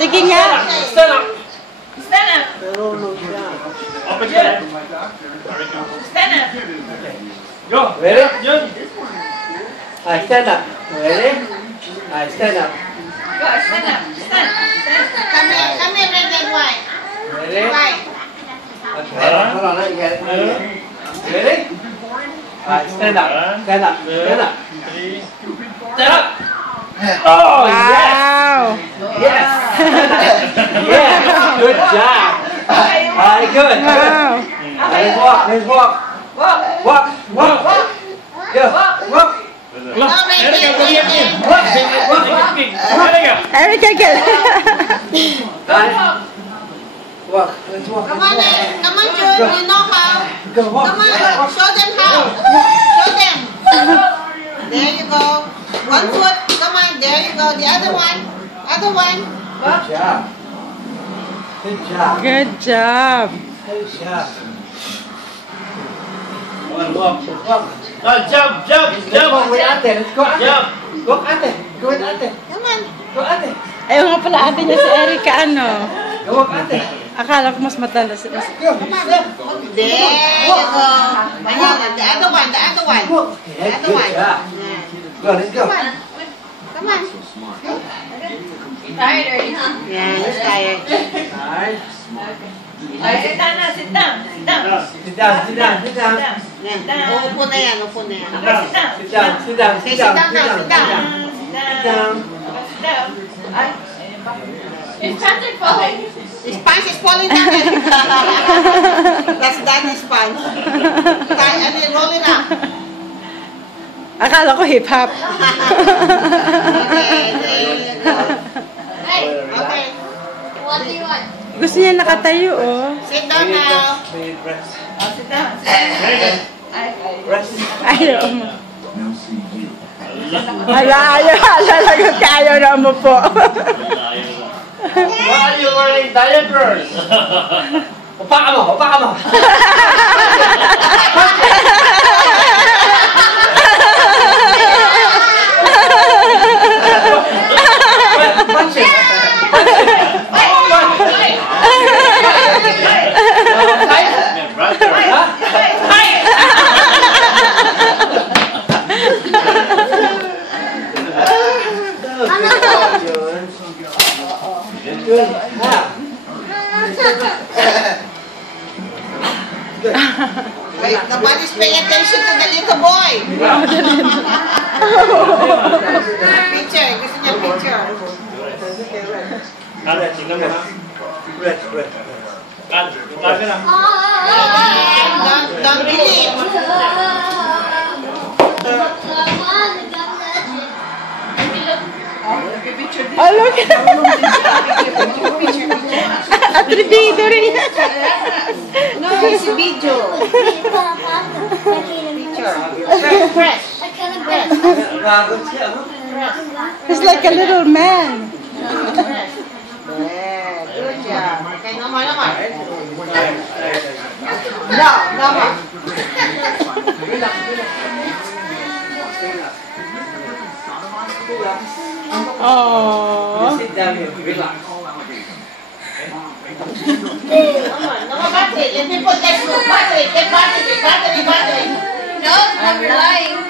Sige nga. Stand up. Stand up. Up again. Stand up. Go. Ready? Yun. Stand up. Ready? Stand up. Go, stand up. Stand. Come here, red and white. Ready? White. Okay. Hold on. Let me get it. Ready? Stand up. Stand up. Stand up. Three. Stand up. Oh, Wow. Yes. Yeah. Good job. Good. Wow. Let's walk. Let's walk. Walk. Walk. Go. Walk. Look. Erica, go get him. Walk. Erica. Erica, get Walk. Let's walk. Come on, June. You know how. Go walk. Come on, show them how. Show them. There you go. One foot. Come on, there you go. The other one. Other one. Good job. Good job. Good job. Good job. Walk. Jump. Go with ate. Let's go ate. Jump. Go ate. Go with ate. Come on. Go ate. Ayaw nga pala ate niya si Erica, ano? Go walk ate. Akala ko mas matanda si... Go. Step. There you go. The other one. The other one. Go. The other one. job. Yeah. Go. Let's go. Come on. Come on. Tired already, huh? Yeah, he's tired. Alright. Sit down now. Sit down. Sit down. Sit down. Sit down. Sit down. Yan. Upo na yan. Upo na yan. Sit down. Sit down. Sit down. Say, sit down now. Sit down. Sit down. Sit down. Is Patrick falling? His pants is falling down. That's Daddy's pants. And then roll it up. Akala ko hip-hop. Okay, there you go. Hey, okay. What do you want? Gusto niya nakatayo, oh. Sit down now. Rest. Sit down. Rest. Ayaw mo. Lagot ka, ayaw na mo po. Why are you wearing diapers? Upa ka mo. Upa ka mo. Punch it. Wait, nobody's paying attention to the little boy. Picture. Gusto niya picture. Tingnan mo na. Rest. Tabi na. Don't believe. Oh, look. Atrevido rin. No, it's a video. Picture. Fresh. He's like a little man. Yeah, good job. Okay, no more. No more. Oh. Sit down here. Relax. No more battery. Let me put that battery. Get battery. No, I'm relying.